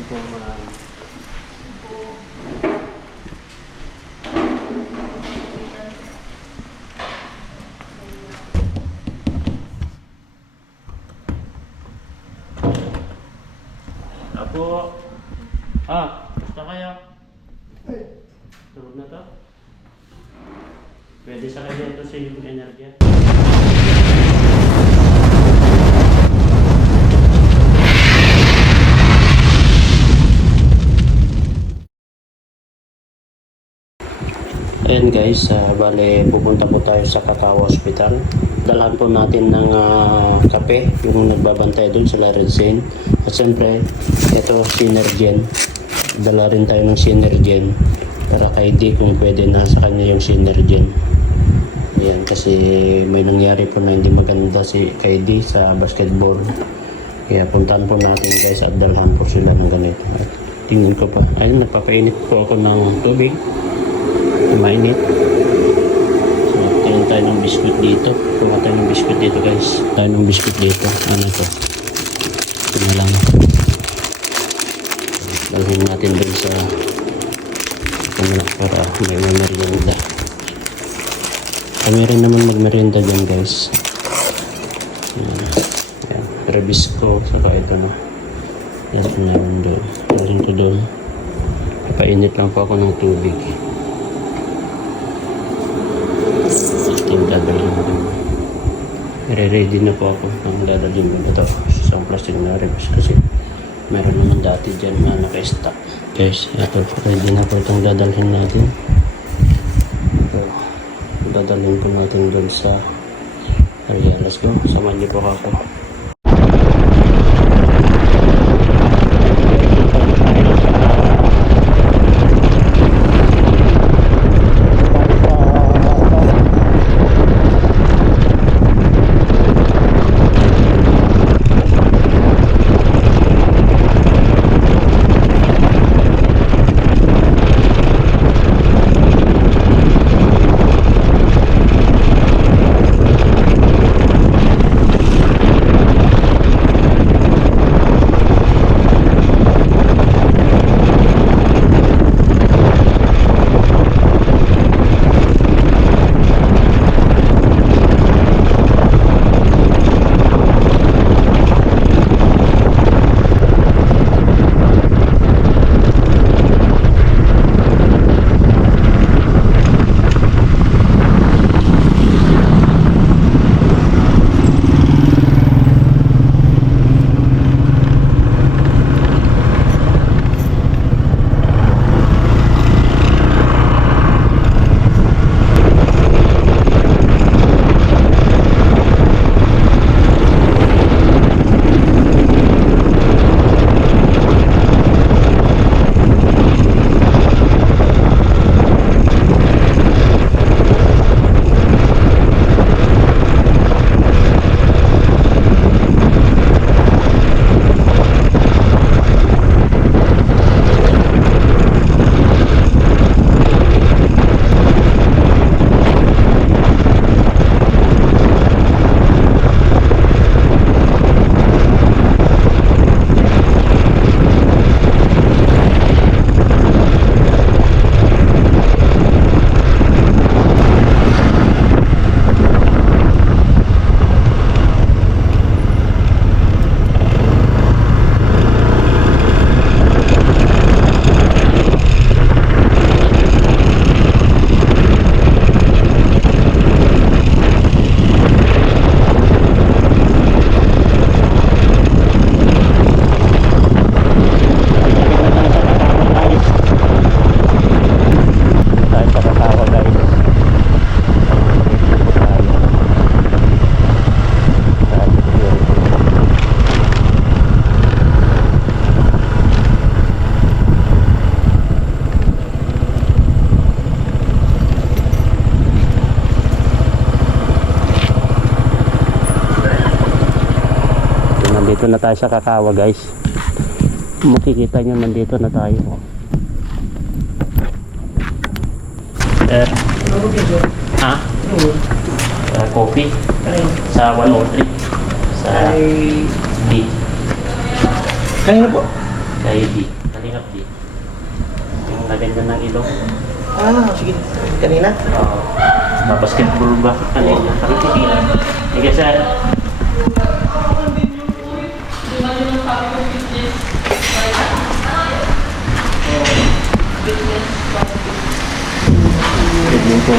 Yun po marami. Apo. Gusto kayo? Tulog na to? Pwede sa kanya ito sa yung energy. Ayan guys, bale pupunta po tayo sa Kakao Hospital. Dalhan po natin ng kape, yung nagbabantay doon sa Laredsen. At siyempre, ito Synergen. Dala rin tayo ng Synergen para kay D kung pwede na sa kanya yung Synergen. Ayan, kasi may nangyari po na hindi maganda si kay D sa basketball. Kaya puntahan po natin guys at dalhan po sila ng ganito. At tingin ko pa, ayun, nagpapainit po ako ng tubig. Mainit. So, tayo tayo ng biskuit dito. Kuha tayo ng biskuit dito guys. Tayo ng biskuit dito. Ano ito? Ito na lang. Dalhin natin dun sa ano, para may merienda. Kami rin naman magmerienda dyan guys. Ayan. Rebisco. Saka ito na. Ito na yun doon. Dalhin ko doon. Painit lang po ako ng tubig. Dadalhin ko. Ready na po ako ng dadalhin ko ito sa isang plastic na rebs kasi meron naman dati dyan na naka-stock. Guys, ito ready na po itong dadalhin natin. Ito, dadalhin ko natin doon sa area. Let's go, samahan niyo po ako. Nandito na tayo sa Kakawa guys. Makikita nyo nandito na tayo. Ha? Coffee sa 103 sa D. Kanina po? Kay D. Kalingap D. Yung naganda ng ilong. Sige. Kanina? Basketball ba? Kanina. Sige sir. Pwede po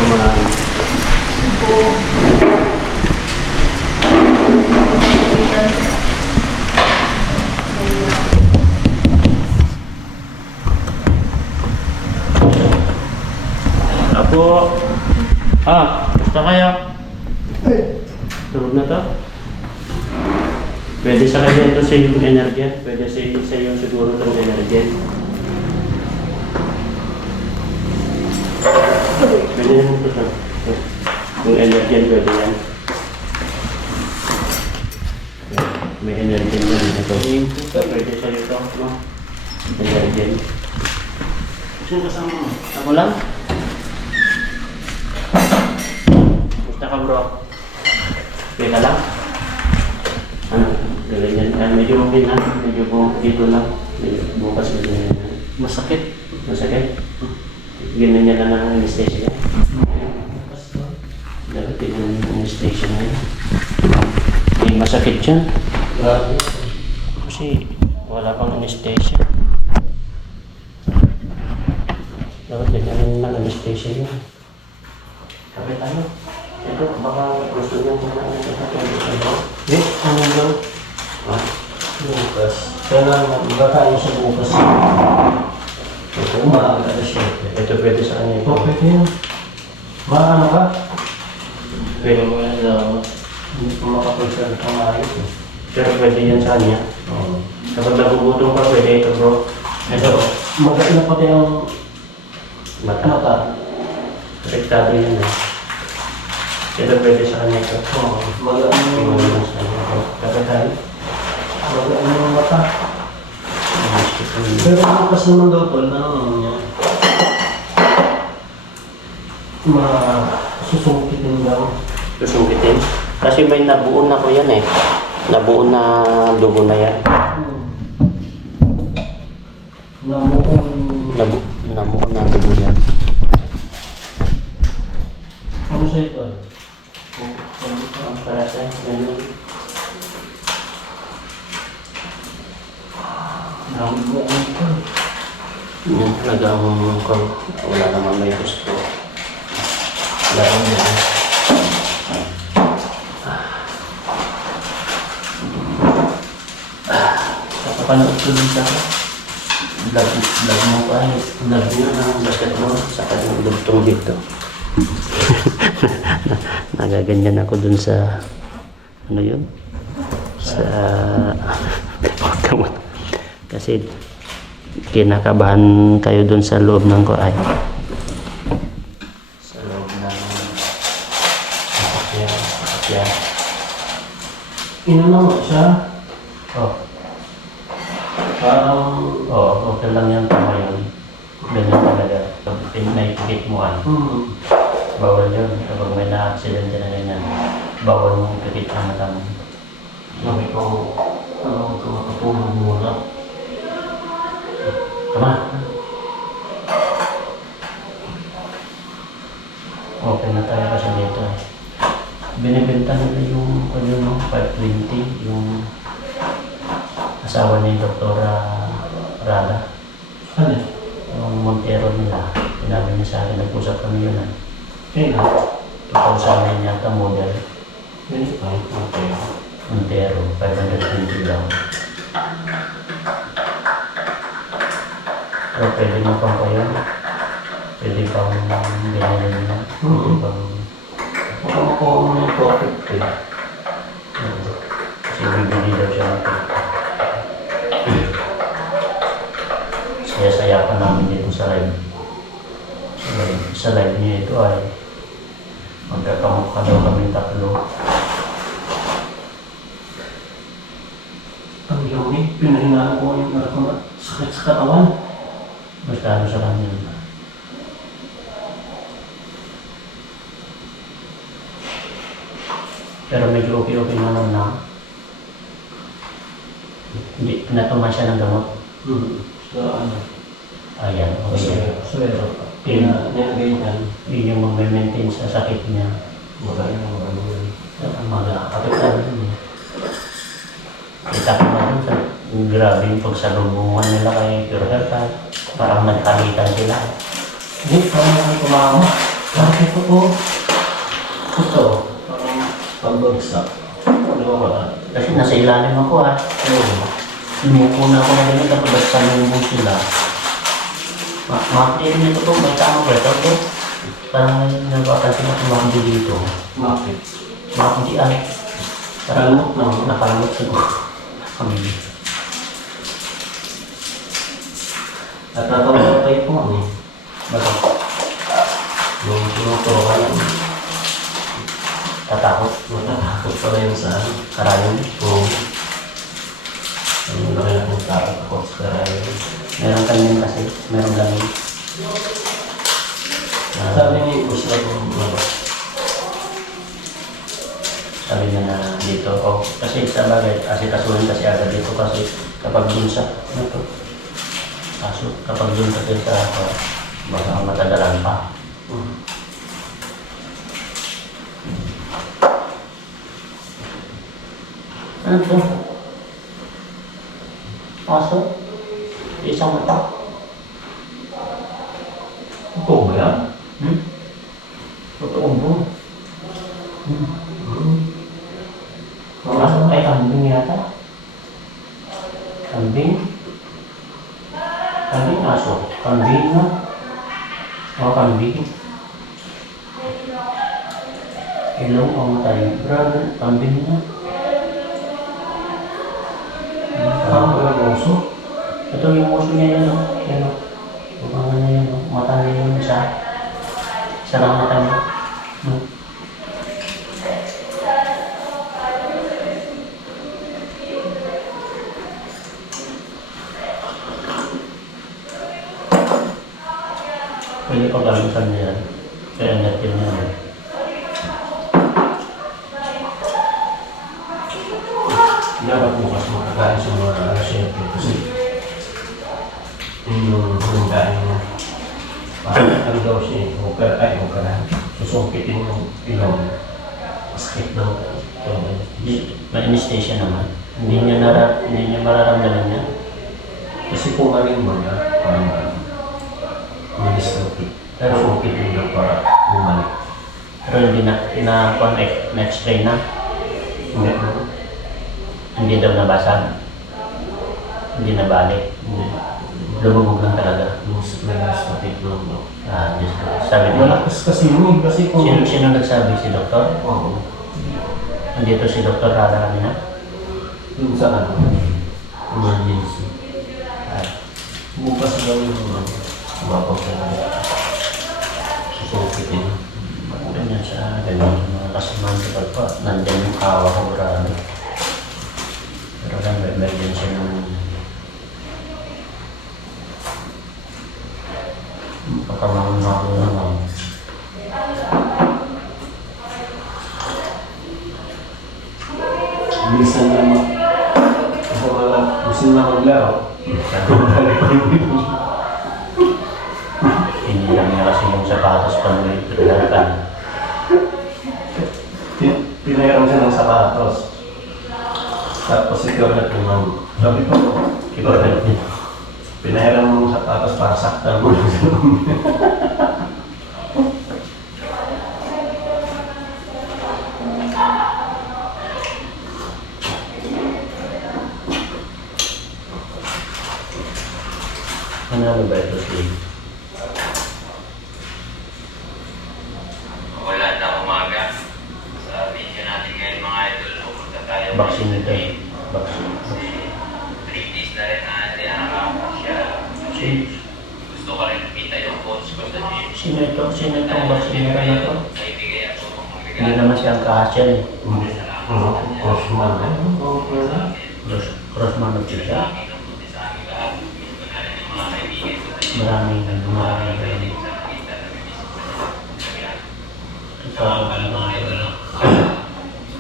Apo. Basta kayo. Tulog na to? Pwede sa kanya ito sa yung energy. Pwede sa iyo siguro itong energy. Pwede naman ito sa yung energy, pwede yan. May energy na ito. Pwede sa iyo ito, no? Energy. Sino kasama mo? Ako lang? Gusto ka bro? Okay ka lang? Ano? Ganyan. Medyo okay na. Medyo dito lang. Medyo bukas medyo masakit. Masakit? Ganyan niya lang ang anesthesia. Dapat tignan yung anesthesia na yun. May masakit yan. Kasi wala pang anesthesia. Dapat tignan ng anesthesia yun. Kapit tayo. Ito, baka gusto niyo muna ang anesthesia. Ano daw? Bukas. Kaya baka tayo sa bukas. Ito, maaga na siya. Ito pwede sa kanya. Ito pwede yun. Maano ka? Pwede mo yan daw. Hindi ko makapagsalit ang maayos eh. Pero pwede yan sa kanya. Kapag nagugutom ka, pwede ito bro. Ito, maganda na pati ang mata. Rektado yan eh. Ito pwede sa kanya ito. Maganda yung sa kanya. Kapag tayo. Maganda yung mata. Pero bukas naman daw po, susukitin daw. Susukitin? Kasi may nabuo na ko yan eh. Nabuo na dugo na yan. Nabuo na dugo yan. Ano sa ito? Para sa ganun. Yan talaga ang wala naman may gusto. Wala naman yan. Kapapanood ko din sa vlog mo pa. Vlog mo ng basketball sa kanyang dugtong dito. Nagaganyan ako dun sa ano yun? Sa kasi kinakabahan kayo dun sa loob ng kuay. Sa loob ng sakya. Inano mo siya? Parang, okay lang yan tama yun. Ganyan talaga. Pag naipikit mo bawal yun. Kapag may na-accident na ganyan, bawal mong pikit ang mata mo. Sabi ko, makatulog muna. Tama. Okay na tayo kasi dito. Binibenta nila yung 520, yung asawa ni Doktora Rada. Ano? Yung Montero nila. Sinabi niya sa akin, nag-usap kami yun. Ikaw sa amin yata model. Montero, 520 lang. Pero pwede mo pang kayo. Pwede pang binili na. Pwede pang... Makakuha mo na yung profit eh. Kasi bibili daw siya natin. Saya-saya pa namin dito sa live. Sa live niya ito ay magkakamukha daw kami tatlo. Ang yummy, pinahinaan ko yung sakit sa katawan. Basta ano sa kanya. Pero medyo okay naman na. Hindi, pinatuman siya ng gamot. So, ano? Ayan, okay. Swero. Yun yung mag-maintain sa sakit niya. Mag-apektan yun eh. Kita ko nga dun sa grabe yung pagsalubungan nila kay Pure Health. Parang nagkalitan sila. Hindi, parang kumama. Bakit ko po? Ito. Parang pagbagsak. Kasi nasa ilalim ako ah. Lumuko na ako na ganun tapos nagsalubong sila. Makakita rin ito po, may tama ba ito po? Parang napapansin ako makakita dito. Bakit? Makakita ay. Kalamot na. Nakalamot siguro. Kami. At natawag kayo po ano? Bakit? Yung tinuturo ka lang. Tatakot. Matatakot pala yun sa ano. Karayon. Oo. Ang laki na kong takot sa karayan. Meron kanyan kasi. Meron ganun. Sabi niya yung gusto kong Sabi niya na dito. Oh, kasi sa bagay, asikasuhin kasi agad dito kasi kapag dun sa, ano to? Kaso, kapag dun kasi sa, baka matagalan pa. Ano to? Kaso? Isang mata. Ito ba yan? Totoo mo. Kaso ay kambing yata. Kambing? Kambing aso? Kambing na? O kambing? Ilong o matay? Brother, kambing na? Parang wala ng uso. Ito yung uso niya yan o. Yan o. Bukang na yan o. Mata niya yung isa. Isa lang mata niya. Pwede pa galitan niya yan. Kaya natin niya yan. Dapat bukas makakain sa mga syempre kasi yung hanggaan niya. Parang ano daw siya opera. Susungkitin yung ilong. Masakit daw. May anesthesia naman. Hindi niya mararamdaman niya. Kasi kung alin mo niya, parang madislocate. Pero sungkitin daw para bumalik. Pero hindi na-connect, na-x-ray na. Hindi. Hindi daw nabasag. Hindi nabalik. Lumubog lang talaga. Madislocate lang daw. Diyos ko. Sabi nila. Malakas kasi yun. Kasi kung... Sino nagsabi? Si doktor? Oo. Nandito si Dr. Rada kanina? Yung sa ano? Emergency. Bukas daw yung mga babaw sa mga susukitin. Ganyan siya. Ganyan sa mga kasamahan sa pagpa. Nandyan yung kawa ko marami. Pero lang may emergency ng pagkamahon-mahon naman. Minsan naman, gusto na maglaro. Hinilang niya kasi yung sapatos pa nung pinagatan. Pinayaran siya ng sapatos. Tapos ikaw na naman. Sabi ko, Ikaw rin dito. pinayaran mo ng sapatos para saktan mo lang siya. Ano ba ito si? Wala na umaga. Sa video natin ngayon mga idol, pupunta tayo. Vaccine ito eh. Vaccine. Kasi 3 days na rin na hindi na nakakasya. Kasi gusto ko rin kita yung coach ko sa gym. Sino ito? Sino itong vaccine na ito? Naibigay ako ng Hindi naman siya ang kahasyan eh. Hindi. Osman eh. Crossman of siya. Maraming ganun.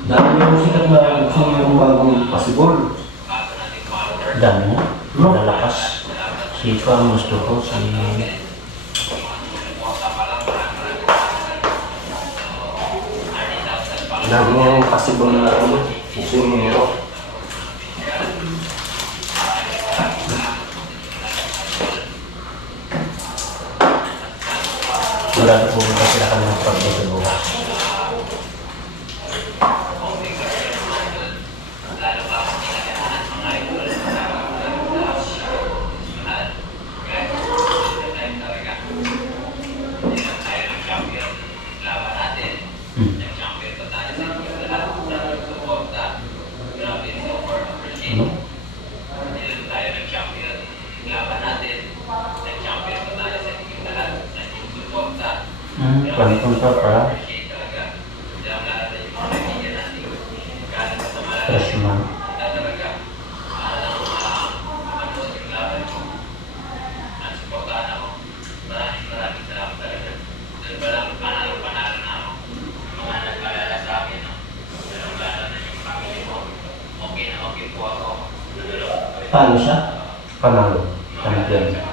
Dami yung sikat na gusto niyo yung bagong pasibol. Dami na. Malalakas. Si Pam gusto ko, si... Lagi yung possible na ano, sumiro. Wala na pupunta sila ka ng pag-ibig bukas. Pantong ka pa. Freshman. Paano siya? Panalo. Champion.